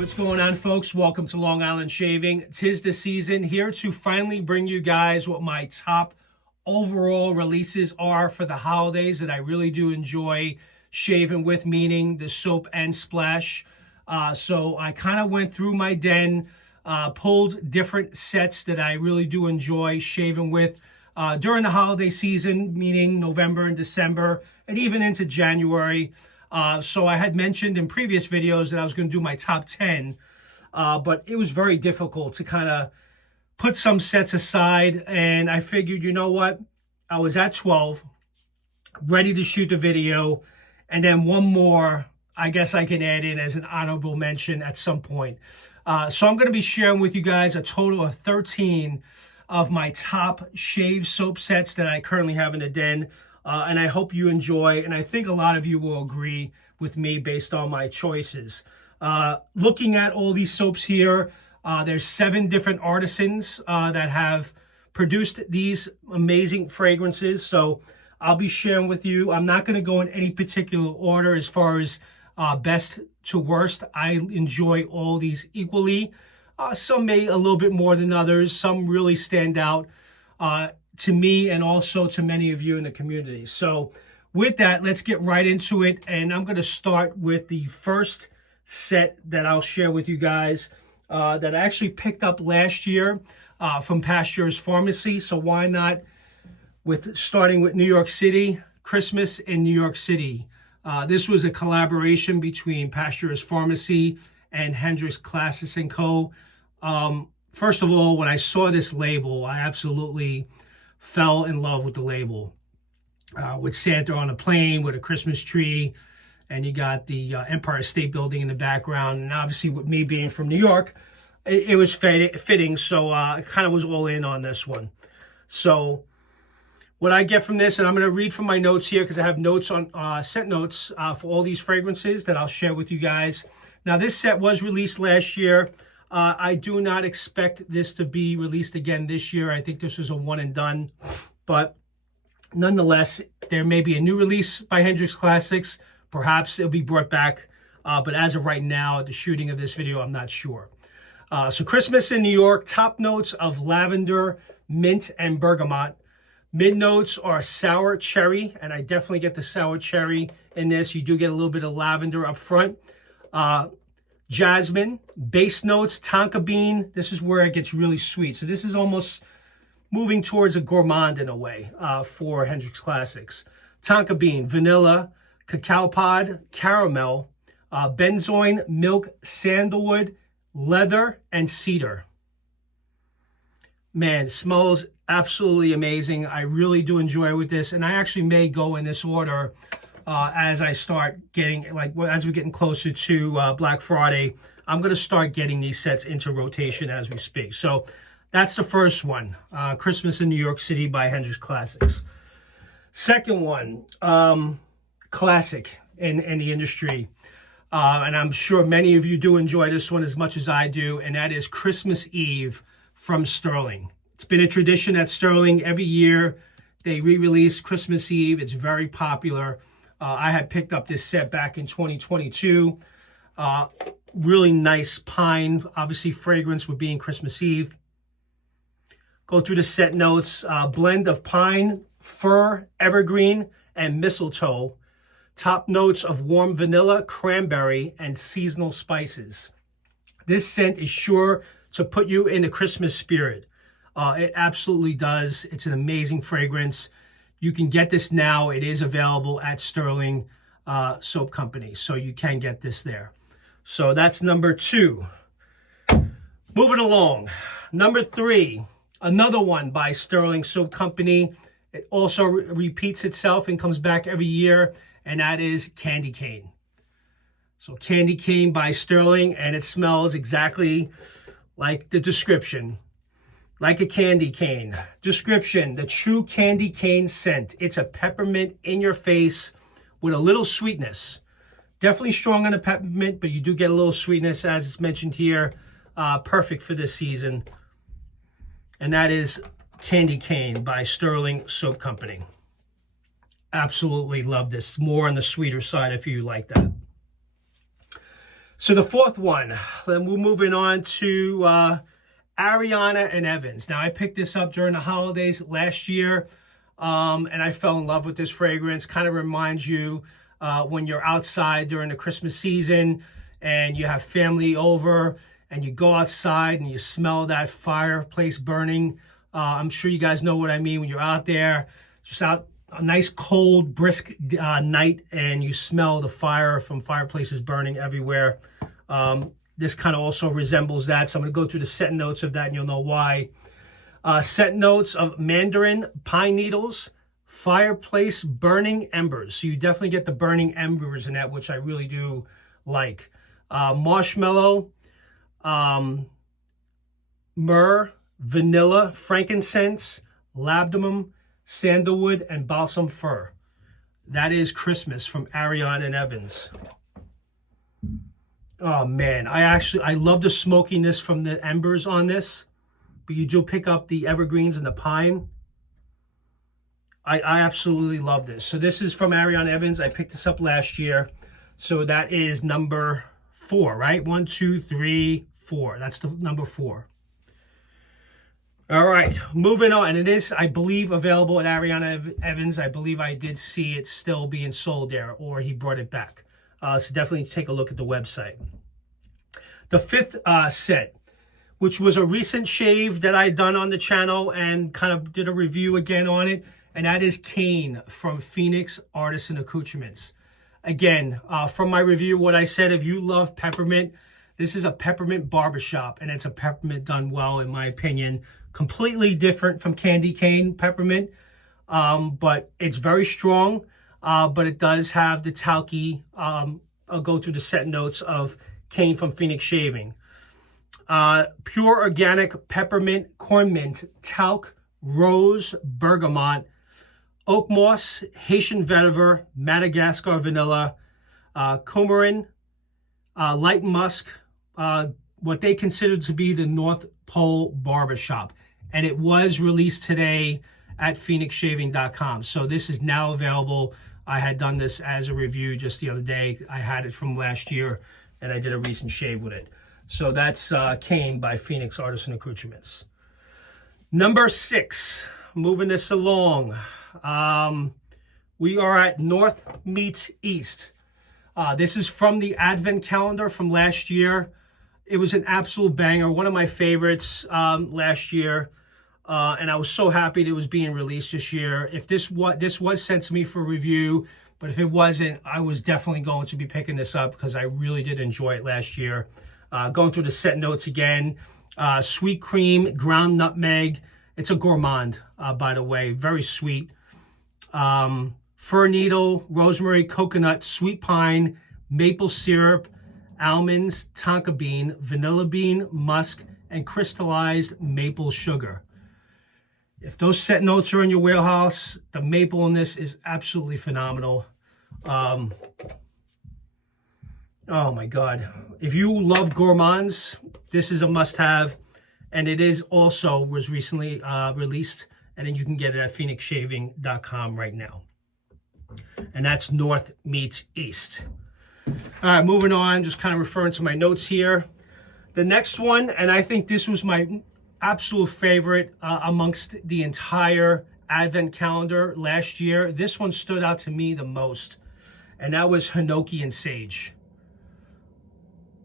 What's going on, folks? Welcome to Long Island Shaving. 'Tis the season, here to finally bring you guys what my top overall releases are for the holidays that I really do enjoy shaving with, meaning the soap and splash. So I kind of went through my den, pulled different sets that I really do enjoy shaving with during the holiday season, meaning November and December, and even into January. So I had mentioned in previous videos that I was going to do my top 10, but it was very difficult to kind of put some sets aside. And I figured, you know what? I was at 12, ready to shoot the video. And then one more, I guess I can add in as an honorable mention at some point. So I'm going to be sharing with you guys a total of 13 of my top shave soap sets that I currently have in the den. And I hope you enjoy, and I think a lot of you will agree with me based on my choices. Looking at all these soaps here, there's 7 different artisans that have produced these amazing fragrances. So I'll be sharing with you. I'm not going to go in any particular order as far as best to worst. I enjoy all these equally. Some may a little bit more than others. Some really stand out to me and also to many of you in the community. So with that, let's get right into it. And I'm going to start with the first set that I'll share with you guys that I actually picked up last year from Pasteur's Pharmacy. So why not starting with New York City, Christmas in New York City. This was a collaboration between Pasteur's Pharmacy and Hendrix Classics & Co. First of all, when I saw this label, I absolutely fell in love with the label. With Santa on a plane, with a Christmas tree, and you got the Empire State Building in the background. And obviously, with me being from New York, it was fitting. So I kind of was all in on this one. So what I get from this, and I'm going to read from my notes here because I have notes on set notes for all these fragrances that I'll share with you guys. Now, this set was released last year. I do not expect this to be released again this year. I think this was a one and done. But nonetheless, there may be a new release by Hendrix Classics. Perhaps it'll be brought back. But as of right now, at the shooting of this video, I'm not sure. So Christmas in New York, top notes of lavender, mint, and bergamot. Mid notes are sour cherry, and I definitely get the sour cherry in this. You do get a little bit of lavender up front. Jasmine, base notes, tonka bean. This is where it gets really sweet. So this is almost moving towards a gourmand in a way for Hendrix Classics. Tonka bean, vanilla, cacao pod, caramel, benzoin, milk, sandalwood, leather, and cedar. Man, it smells absolutely amazing. I really do enjoy with this, and I actually may go in this order as I start getting, as we're getting closer to Black Friday. I'm going to start getting these sets into rotation as we speak. So that's the first one, Christmas in New York City by Hendrix Classics. Second one, classic in the industry, and I'm sure many of you do enjoy this one as much as I do, and that is Christmas Eve from Stirling. It's been a tradition at Stirling. Every year they re-release Christmas Eve. It's very popular. I had picked up this set back in 2022. Really nice pine, obviously fragrance with being Christmas Eve. Go through the set notes. Blend of pine, fir, evergreen, and mistletoe. Top notes of warm vanilla, cranberry, and seasonal spices. This scent is sure to put you in the Christmas spirit. It absolutely does. It's an amazing fragrance. You can get this now. It is available at Stirling Soap Company, so you can get this there. So that's number 2. Moving along. Number 3, another one by Stirling Soap Company. It also repeats itself and comes back every year, and that is Candy Cane. So Candy Cane by Stirling, and it smells exactly like the description. Like a candy cane. Description, the true candy cane scent. It's a peppermint in your face with a little sweetness. Definitely strong on the peppermint, but you do get a little sweetness as it's mentioned here. Perfect for this season. And that is Candy Cane by Stirling Soap Company. Absolutely love this. More on the sweeter side if you like that. So the fourth one, then we're moving on to Ariana and Evans. Now, I picked this up during the holidays last year, and I fell in love with this fragrance. Kind of reminds you when you're outside during the Christmas season and you have family over and you go outside and you smell that fireplace burning. I'm sure you guys know what I mean when you're out there, just out a nice cold brisk night and you smell the fire from fireplaces burning everywhere. This kind of also resembles that, so I'm going to go through the scent notes of that and you'll know why. Scent notes of mandarin, pine needles, fireplace burning embers. So you definitely get the burning embers in that, which I really do like. Marshmallow, myrrh, vanilla, frankincense, labdanum, sandalwood, and balsam fir. That is Christmas from Ariana and Evans. Oh man, I love the smokiness from the embers on this, but you do pick up the evergreens and the pine. I absolutely love this. So this is from Ariana Evans. I picked this up last year. So that is number 4, right? 1, 2, 3, 4. That's the number 4. All right, moving on. And it is, I believe, available at Ariana Evans. I believe I did see it still being sold there, or he brought it back. So definitely take a look at the website. The fifth set, which was a recent shave that I had done on the channel and kind of did a review again on it, and that is Cane from Phoenix Artisan Accoutrements. Again, from my review, what I said, if you love peppermint, this is a peppermint barbershop, and it's a peppermint done well, in my opinion. Completely different from candy cane peppermint, but it's very strong, but it does have the talky, I'll go through the scent notes of Cane from Phoenix Shaving. Pure organic peppermint, corn mint, talc, rose, bergamot, oak moss, Haitian vetiver, Madagascar vanilla, coumarin, light musk, what they consider to be the North Pole Barbershop. And it was released today at phoenixshaving.com. So this is now available. I had done this as a review just the other day. I had it from last year and I did a recent shave with it. So that's Cane by Phoenix Artisan Accoutrements. Number 6, moving this along. We are at North Meets East. This is from the Advent calendar from last year. It was an absolute banger, one of my favorites last year. And I was so happy that it was being released this year. If this was sent to me for review, but if it wasn't, I was definitely going to be picking this up because I really did enjoy it last year. Going through the scent notes again, sweet cream, ground nutmeg. It's a gourmand, by the way, very sweet. Fir needle, rosemary, coconut, sweet pine, maple syrup, almonds, tonka bean, vanilla bean, musk, and crystallized maple sugar. If those scent notes are in your wheelhouse, the maple in this is absolutely phenomenal. Oh my God. If you love gourmands, this is a must-have. And it is also was recently released, and then you can get it at phoenixshaving.com right now. And that's North Meets East. All right, moving on, just kind of referring to my notes here. The next one, and I think this was my absolute favorite amongst the entire Advent calendar last year. This one stood out to me the most, and that was Hinoki and Sage.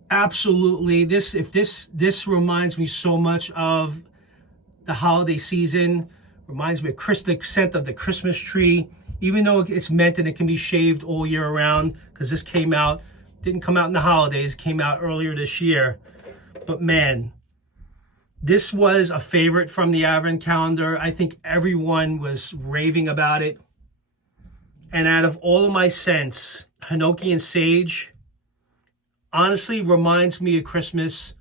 Absolutely, this reminds me so much of the holiday season. Reminds me of the scent of the Christmas tree. Even though it's meant and it can be shaved all year around, because this didn't come out in the holidays, it came out earlier this year. But man, this was a favorite from the Advent calendar. I think everyone was raving about it. And out of all of my scents, Hinoki and Sage honestly reminds me of Christmas.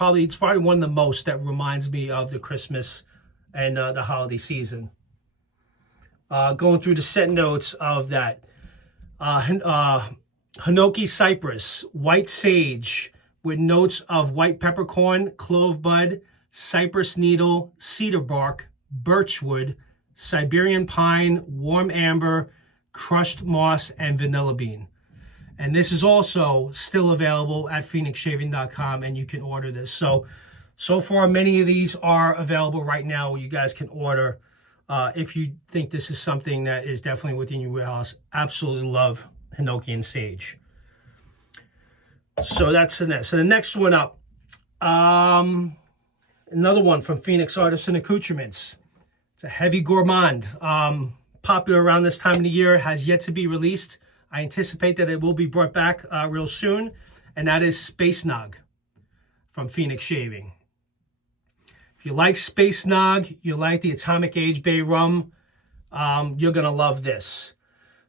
It's probably one of the most that reminds me of the Christmas and the holiday season. Going through the scent notes of that. Hinoki cypress, white sage with notes of white peppercorn, clove bud, cypress needle, cedar bark, birchwood, Siberian pine, warm amber, crushed moss, and vanilla bean. And this is also still available at phoenixshaving.com, and you can order this. So far, many of these are available right now where you guys can order if you think this is something that is definitely within your wheelhouse. Absolutely love Hinoki and Sage. So that's the next. So the next one up, another one from Phoenix Artisan Accoutrements. It's a heavy gourmand. Popular around this time of the year, has yet to be released. I anticipate that it will be brought back real soon, and that is Space Nog from Phoenix Shaving. If you like Space Nog, you like the Atomic Age Bay rum, you're going to love this.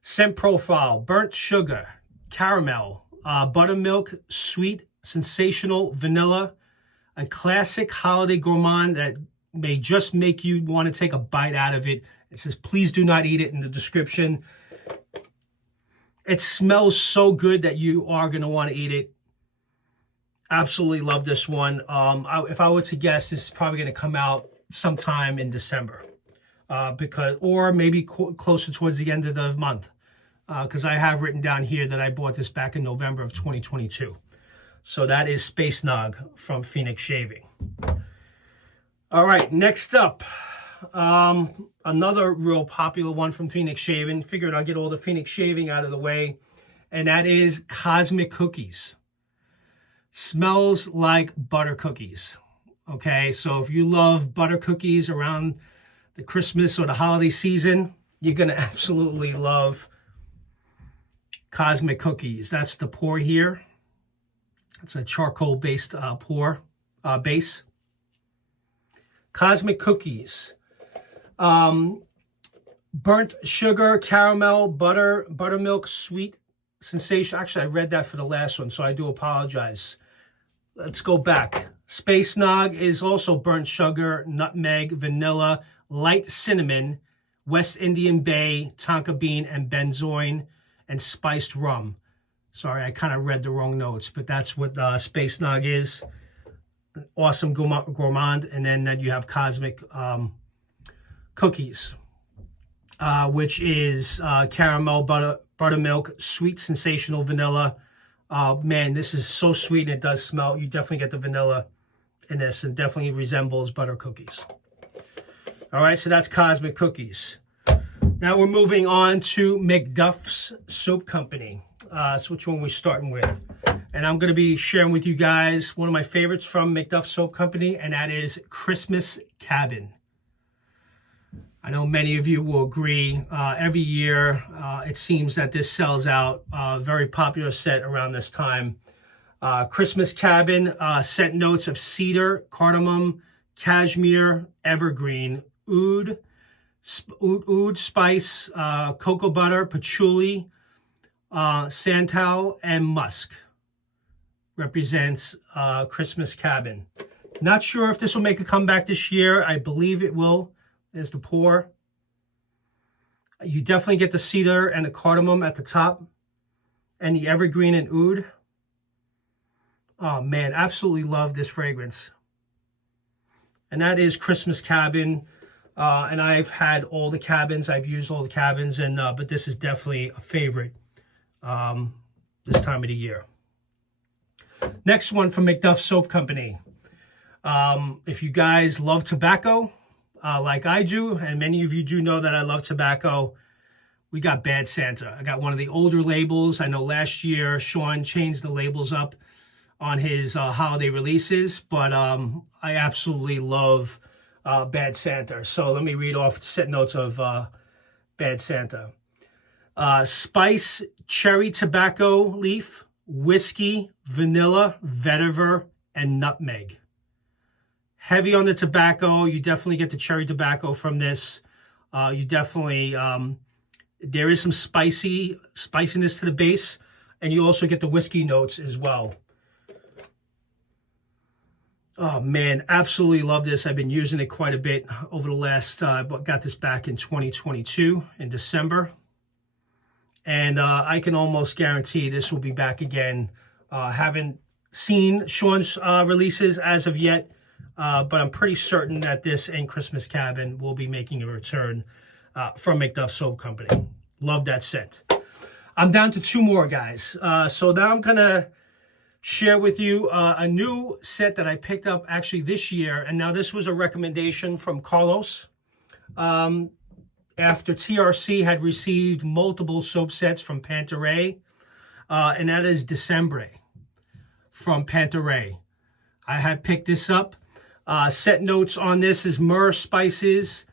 Scent profile, burnt sugar, caramel, buttermilk, sweet, sensational vanilla, a classic holiday gourmand that may just make you want to take a bite out of it. It says, please do not eat it in the description. It smells so good that you are going to want to eat it. Absolutely love this one. If I were to guess, this is probably going to come out sometime in December, or maybe closer towards the end of the month, because I have written down here that I bought this back in November of 2022. So that is Space Nog from Phoenix Shaving. All right, next up, another real popular one from Phoenix Shaving. Figured I'll get all the Phoenix Shaving out of the way, and that is Cosmic Cookies. Smells like butter cookies. Okay, so if you love butter cookies around the Christmas or the holiday season, you're gonna absolutely love Cosmic Cookies. That's the pour here. It's a charcoal-based base. Cosmic Cookies. Burnt sugar, caramel, butter, buttermilk, sweet, sensation. Actually, I read that for the last one, so I do apologize. Let's go back. Space Nog is also burnt sugar, nutmeg, vanilla, light cinnamon, West Indian Bay, tonka bean, and benzoin, and spiced rum. Sorry, I kind of read the wrong notes, but that's what Space Nog is. An awesome gourmand. And then you have Cosmic Cookies, which is caramel, buttermilk, sweet, sensational vanilla. Man, this is so sweet, and it does smell. You definitely get the vanilla in this, and definitely resembles butter cookies. All right, so that's Cosmic Cookies. Now we're moving on to McDuff's Soap Company. So which one we're starting with? And I'm going to be sharing with you guys one of my favorites from McDuff Soap Company, and that is Christmas Cabin. I know many of you will agree. Every year, it seems that this sells out. Very popular set around this time. Christmas Cabin, scent notes of cedar, cardamom, cashmere, evergreen, oud spice, cocoa butter, patchouli, santal, and musk. Represents Christmas Cabin. Not sure if this will make a comeback this year. I believe it will. There's the pour. You definitely get the cedar and the cardamom at the top, and the evergreen and oud. Oh man, absolutely love this fragrance. And that is Christmas Cabin. And I've had all the cabins. I've used all the cabins, and but this is definitely a favorite this time of the year. Next one from McDuff Soap Company. If you guys love tobacco, like I do, and many of you do know that I love tobacco, we got Bad Santa. I got one of the older labels. I know last year Sean changed the labels up on his holiday releases, but I absolutely love Bad Santa. So let me read off the set notes of Bad Santa. Spice, cherry tobacco leaf, whiskey, vanilla, vetiver, and nutmeg. Heavy on the tobacco. You definitely get the cherry tobacco from this. You definitely, there is some spiciness to the base, and you also get the whiskey notes as well. Oh man, absolutely love this. I've been using it quite a bit over the last, got this back in 2022 in December. And I can almost guarantee this will be back again. Haven't seen Sean's releases as of yet, but I'm pretty certain that this and Christmas Cabin will be making a return from McDuff Soap Company. Love that scent. I'm down to 2 more, guys. So now I'm going to share with you a new set that I picked up actually this year. And now this was a recommendation from Carlos. After TRC had received multiple soap sets from Pantay, and that is December from Pantay. I had picked this up. Set notes on this is myrrh spices,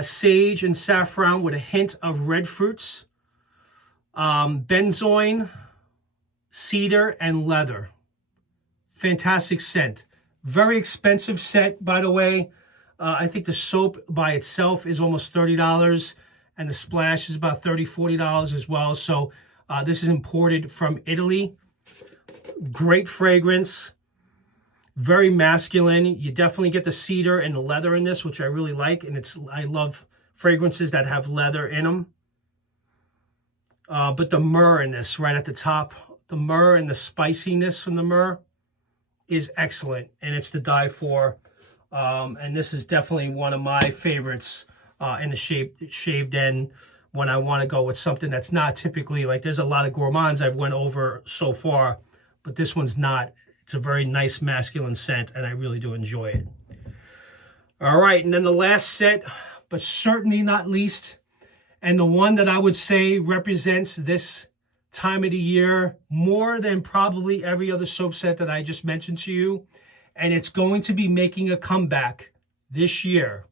sage and saffron with a hint of red fruits, benzoin, cedar, and leather. Fantastic scent. Very expensive set, by the way. I think the soap by itself is almost $30, and the splash is about $30, $40 as well. So this is imported from Italy. Great fragrance. Very masculine. You definitely get the cedar and the leather in this, which I really like. And I love fragrances that have leather in them. But the myrrh in this, right at the top, the myrrh and the spiciness from the myrrh is excellent. And it's to die for. And this is definitely one of my favorites in the shaved end when I want to go with something that's not typically, like there's a lot of gourmands I've went over so far, but this one's not. It's a very nice masculine scent, and I really do enjoy it. All right, and then the last set, but certainly not least, and the one that I would say represents this time of the year more than probably every other soap set that I just mentioned to you, and it's going to be making a comeback this year.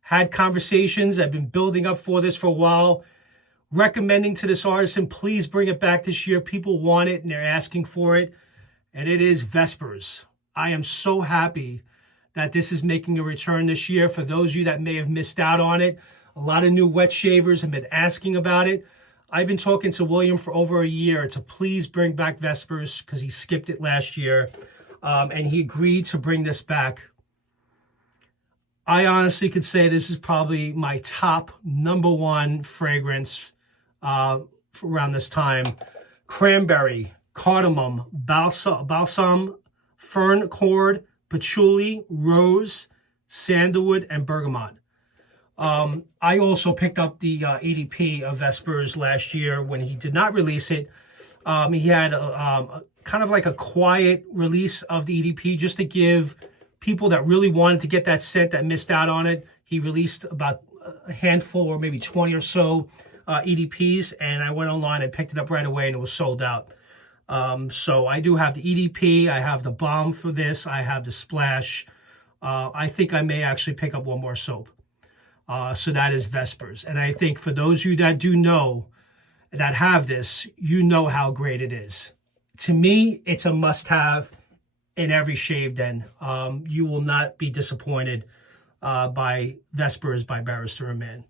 Had conversations, I've been building up for this for a while, recommending to this artisan, please bring it back this year. People want it and they're asking for it, and it is Vespers. I am so happy that this is making a return this year. For those of you that may have missed out on it, a lot of new wet shavers have been asking about it. I've been talking to William for over a year to please bring back Vespers because he skipped it last year. And he agreed to bring this back. I honestly could say this is probably my top #1 fragrance around this time. Cranberry, cardamom, balsam, fern cord, patchouli, rose, sandalwood, and bergamot. I also picked up the EDP of Vespers last year when he did not release it. He had kind of like a quiet release of the EDP just to give people that really wanted to get that scent that missed out on it. He released about a handful or maybe 20 or so EDPs, and I went online and picked it up right away and it was sold out. So I do have the EDP, I have the balm for this, I have the splash. I think I may actually pick up one more soap. So that is Vespers. And I think for those of you that do know, that have this, you know how great it is. To me, it's a must-have in every shaved end. You will not be disappointed by Vespers by Barrister and Man.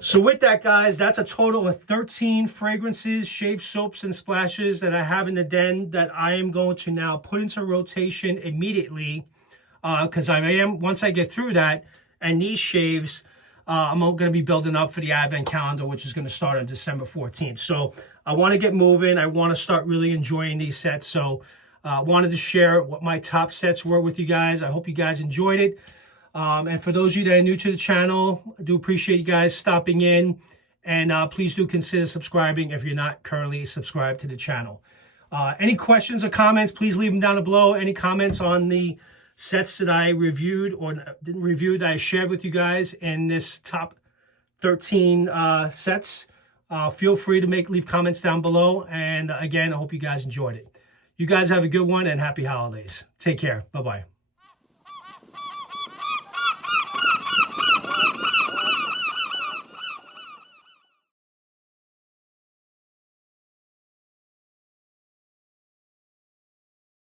So with that, guys, that's a total of 13 fragrances, shave soaps, and splashes that I have in the den that I am going to now put into rotation immediately because once I get through that and these shaves, I'm going to be building up for the Advent calendar, which is going to start on December 14th. So I want to get moving. I want to start really enjoying these sets. So I wanted to share what my top sets were with you guys. I hope you guys enjoyed it. And for those of you that are new to the channel, I do appreciate you guys stopping in. And please do consider subscribing if you're not currently subscribed to the channel. Any questions or comments, please leave them down below. Any comments on the sets that I reviewed or didn't review that I shared with you guys in this top 13 sets, feel free to leave comments down below. And again, I hope you guys enjoyed it. You guys have a good one and happy holidays. Take care. Bye-bye.